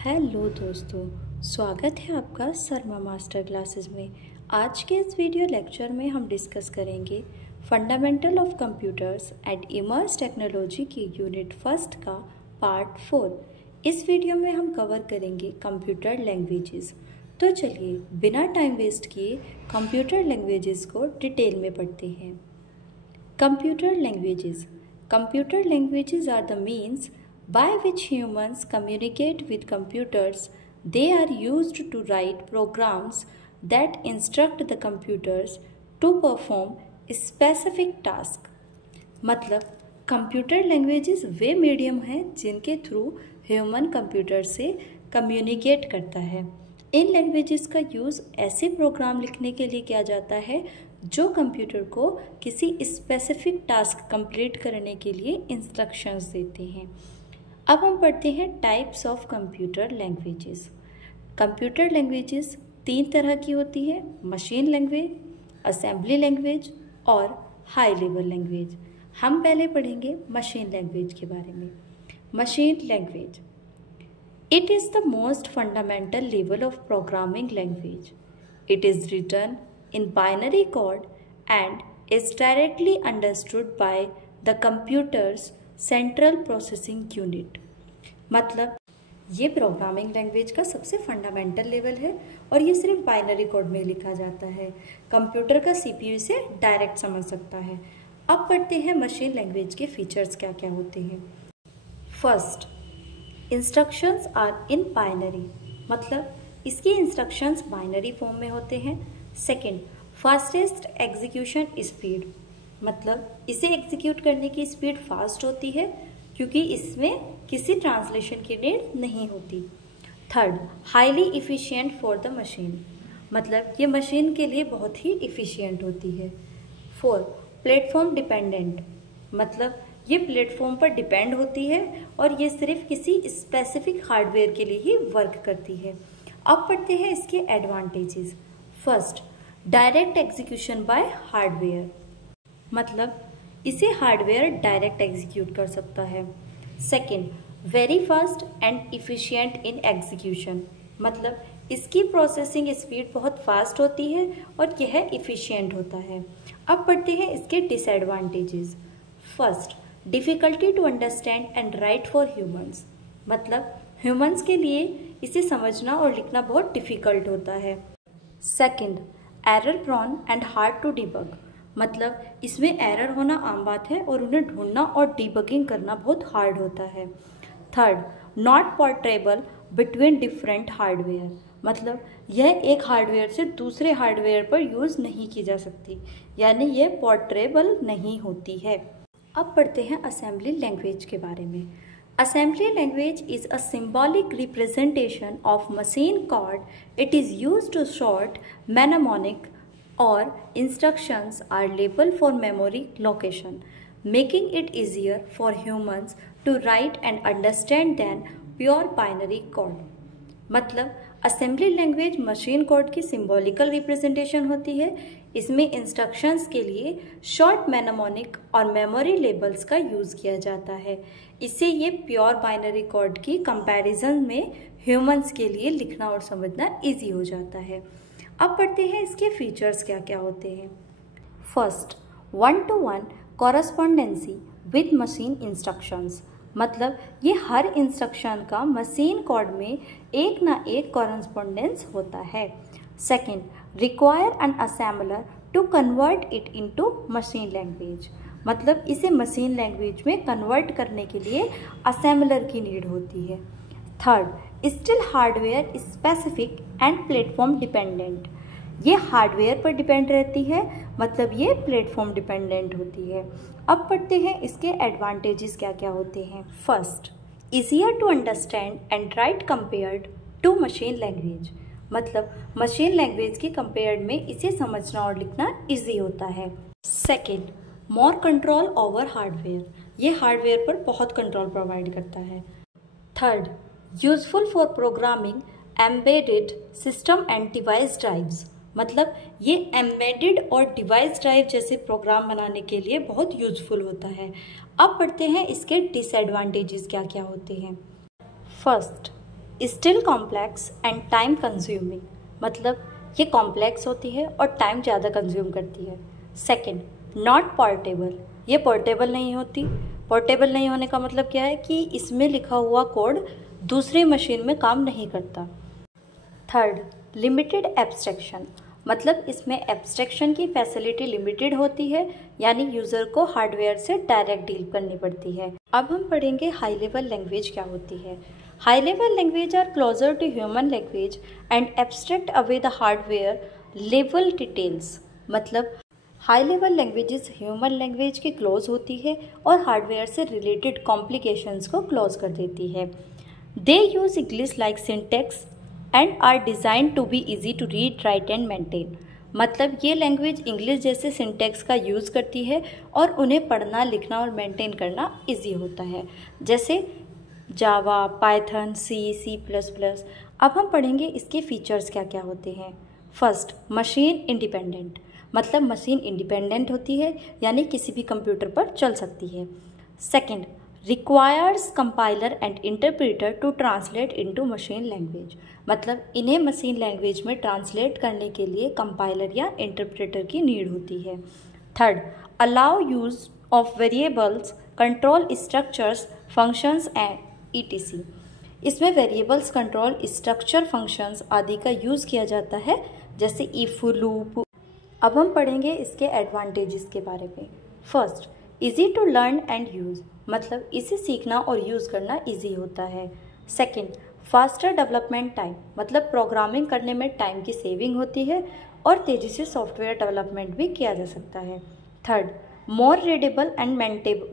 Hello दोस्तों, स्वागत है आपका शर्मा मास्टर क्लासेस में। आज के इस वीडियो लेक्चर में हम डिस्कस करेंगे fundamental of computers and immerse technology की यूनिट फर्स्ट का पार्ट 4। इस वीडियो में हम कवर करेंगे कंप्यूटर लैंग्वेजेस। तो चलिए बिना टाइम वेस्ट किए कंप्यूटर लैंग्वेजेस को डिटेल में पढ़ते हैं। Computer languages are the means by which humans communicate with computers. They are used to write programs that instruct the computers to perform specific task. मतलब computer languages वे medium हैं जिनके through human computer से communicate करता है। इन languages का use ऐसे programme लिखने के लिए किया जाता है जो कंप्यूटर को किसी स्पेसिफिक टास्क कंप्लीट करने के लिए इंस्ट्रक्शंस देते हैं। अब हम पढ़ते हैं टाइप्स ऑफ कंप्यूटर लैंग्वेजेस। कंप्यूटर लैंग्वेजेस 3 तरह की होती है: मशीन लैंग्वेज, असेंबली लैंग्वेज और हाई लेवल लैंग्वेज। हम पहले पढ़ेंगे मशीन लैंग्वेज के बारे में। Machine language it is the most fundamental level of programming language. It is written in binary code and is directly understood by the computer's central processing unit. मतलब ये programming language का सबसे fundamental level है और ये सिर्फ binary code में लिखा जाता है। कंप्यूटर का सीपीयू इसे डायरेक्ट समझ सकता है। अब पढ़ते हैं मशीन लैंग्वेज के फीचर्स क्या क्या होते हैं। First, instructions are in binary, मतलब इसकी इंस्ट्रक्शंस बाइनरी फॉर्म में होते हैं। सेकेंड, फास्टेस्ट एग्जीक्यूशन स्पीड, मतलब इसे एग्जीक्यूट करने की स्पीड फास्ट होती है क्योंकि इसमें किसी ट्रांसलेशन की नीड नहीं होती। Third, highly efficient for the machine, मतलब ये मशीन के लिए बहुत ही इफ़िशियंट होती है। फोर, प्लेटफॉर्म डिपेंडेंट, मतलब ये प्लेटफॉर्म पर डिपेंड होती है और ये सिर्फ किसी स्पेसिफिक हार्डवेयर के लिए ही वर्क करती है। अब पढ़ते हैं इसके advantages. First, direct execution bye hardware, मतलब इसे हार्डवेयर डायरेक्ट एग्जीक्यूट कर सकता है। Second, very fast and efficient in execution, मतलब इसकी प्रोसेसिंग स्पीड बहुत फास्ट होती है और यह इफ़िशियंट होता है। अब पढ़ते हैं इसके disadvantages. First, difficulty to understand and write for humans, मतलब ह्यूमंस के लिए इसे समझना और लिखना बहुत डिफ़िकल्ट होता है। Second, error prone and hard to debug, मतलब इसमें एरर होना आम बात है और उन्हें ढूंढना और डिबगिंग करना बहुत हार्ड होता है। Third, not portable between different hardware, मतलब यह एक हार्डवेयर से दूसरे हार्डवेयर पर यूज़ नहीं की जा सकती, यानी यह पोर्टेबल नहीं होती है। अब पढ़ते हैं असेंबली लैंग्वेज के बारे में। Assembly language is a symbolic representation of machine code. It is used to sort mnemonic or instructions are labeled for memory location, making it easier for humans to write and understand than pure binary code। मतलब assembly language machine code की symbolical representation होती है। इसमें instructions के लिए short mnemonic और memory labels का use किया जाता है। इससे ये प्योर बाइनरी कोड की कंपैरिजन में ह्यूमंस के लिए लिखना और समझना ईजी हो जाता है। अब पढ़ते हैं इसके फीचर्स क्या क्या होते हैं। First, 1-to-1 correspondence with machine instructions, मतलब ये हर इंस्ट्रक्शन का मशीन कोड में एक ना एक कॉरस्पॉन्डेंस होता है। Second, require an assembler to convert it into machine language, मतलब इसे मशीन लैंग्वेज में कन्वर्ट करने के लिए असेंबलर की नीड होती है। Third, still hardware specific and platform dependent, ये हार्डवेयर पर डिपेंड रहती है, मतलब ये प्लेटफॉर्म डिपेंडेंट होती है। अब पढ़ते हैं इसके एडवांटेजेस क्या क्या होते हैं। First, easier to understand and write compared to machine language, मतलब मशीन लैंग्वेज के कंपेयर्ड में इसे समझना और लिखना ईजी होता है। Second, more control over hardware, ये हार्डवेयर पर बहुत कंट्रोल प्रोवाइड करता है। Third, useful for programming embedded system and device drives, मतलब ये एम्बेडेड और डिवाइस ड्राइव जैसे प्रोग्राम बनाने के लिए बहुत यूजफुल होता है। अब पढ़ते हैं इसके डिसएडवांटेजेस क्या क्या होते हैं। First, still complex and time consuming, मतलब ये कॉम्प्लेक्स होती है और टाइम ज़्यादा कंज्यूम करती है। सेकंड, नॉट पोर्टेबल, ये पोर्टेबल नहीं होती। पोर्टेबल नहीं होने का मतलब क्या है कि इसमें लिखा हुआ कोड दूसरी मशीन में काम नहीं करता। थर्ड, लिमिटेड एब्स्ट्रैक्शन, मतलब इसमें एब्स्ट्रैक्शन की फैसिलिटी लिमिटेड होती है, यानी यूज़र को हार्डवेयर से डायरेक्ट डील करनी पड़ती है। अब हम पढ़ेंगे हाई लेवल लैंग्वेज क्या होती है। High level language are closer to human language and abstract away the hardware level details, मतलब high level languages human language के क्लोज होती है और हार्डवेयर से रिलेटेड कॉम्प्लिकेशंस को क्लोज कर देती है। They use English like syntax and are designed to be easy to read, write and maintain, मतलब ये लैंग्वेज इंग्लिश जैसे सिंटेक्स का यूज़ करती है और उन्हें पढ़ना, लिखना और मेंटेन करना ईजी होता है, जैसे जावा, पाइथन, सी प्लस प्लस। अब हम पढ़ेंगे इसके फीचर्स क्या क्या होते हैं। फर्स्ट, मशीन इंडिपेंडेंट, मतलब मशीन इंडिपेंडेंट होती है, यानी किसी भी कंप्यूटर पर चल सकती है। Second, requires compiler and interpreter to translate into machine language, मतलब इन्हें मशीन लैंग्वेज में ट्रांसलेट करने के लिए कंपाइलर या इंटरप्रेटर की नीड होती है। Third, allow use of variables, control structures, functions and ETC, इसमें वेरिएबल्स, कंट्रोल स्ट्रक्चर, फंक्शंस आदि का यूज़ किया जाता है, जैसे इफ, लूप। अब हम पढ़ेंगे इसके एडवांटेजेस के बारे में। First, easy to learn and use, मतलब इसे सीखना और यूज़ करना इजी होता है। सेकंड, फास्टर डेवलपमेंट टाइम, मतलब प्रोग्रामिंग करने में टाइम की सेविंग होती है और तेज़ी से सॉफ्टवेयर डेवलपमेंट भी किया जा सकता है। Third, more readable and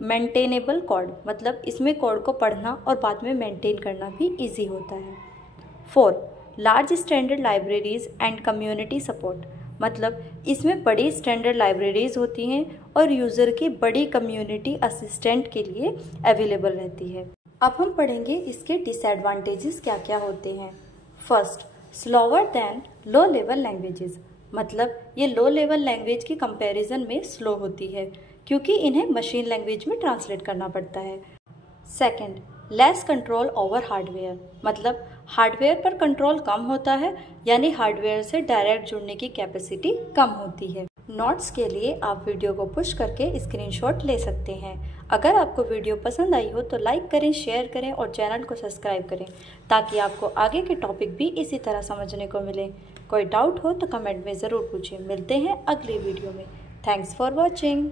maintainable code, मतलब इसमें कोड को पढ़ना और बाद में मेंटेन करना भी ईजी होता है। Fourth, large standard libraries and community support, मतलब इसमें बड़ी स्टैंडर्ड लाइब्रेरीज होती हैं और यूज़र की बड़ी कम्युनिटी असिस्टेंट के लिए अवेलेबल रहती है। अब हम पढ़ेंगे इसके डिसएडवांटेजेस क्या क्या होते हैं। First, slower then low level languages, मतलब ये लो लेवल लैंग्वेज की कंपैरिजन में स्लो होती है क्योंकि इन्हें मशीन लैंग्वेज में ट्रांसलेट करना पड़ता है। Second, less control over hardware, मतलब हार्डवेयर पर कंट्रोल कम होता है, यानी हार्डवेयर से डायरेक्ट जुड़ने की कैपेसिटी कम होती है। नोट्स के लिए आप वीडियो को पुश करके स्क्रीनशॉट ले सकते हैं। अगर आपको वीडियो पसंद आई हो तो लाइक करें, शेयर करें और चैनल को सब्सक्राइब करें ताकि आपको आगे के टॉपिक भी इसी तरह समझने को मिले। कोई डाउट हो तो कमेंट में ज़रूर पूछें। मिलते हैं अगली वीडियो में। Thanks for watching.